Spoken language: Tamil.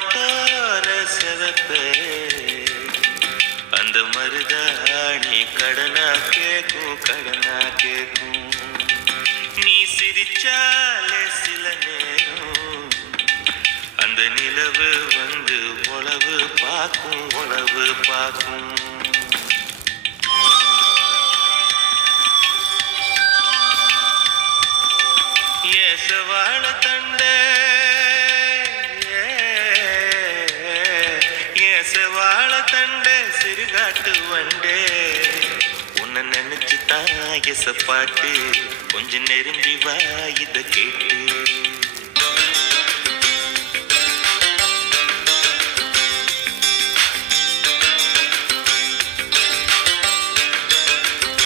மொரட்டோர செவப்பே அந்த மருதாணி கடனா கேக்கும் நீ சிரிச்சாலே சில நேரம் அந்த நிலவு வந்து உளவு பார்க்கும் ஏசவாழ தண்டே ஏசவாழ தண்டே சிறுகாட்டு வண்டே உன்னை நினைச்சு தான் எசப்பாட்டு கொஞ்சம் நெருங்கி வா இத கேட்டு